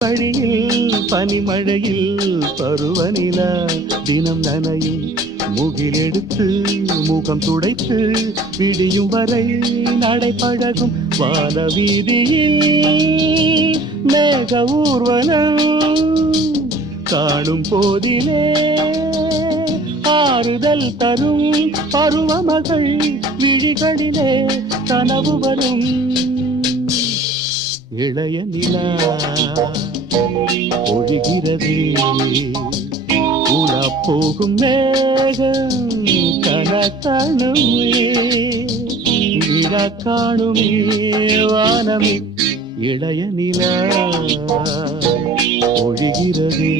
வழியில் பனிமழையில் பருவநிலா தினம் நனையும் முகிலெடுத்து முகம் துடைத்து விடியும் வரை நடைபழகும் வானவீதியில் மேக ஊர்வலம் காணும் போதிலே ஆறுதல் தரும் பருவமகள் விழிகளிலே கனவு வரும் இளைய நிலா ஒழுகிறது உலா போகும் மேகம் கனக்காணுமே விழா காணுமே வானமே இளைய நிலா ஒழுகிறது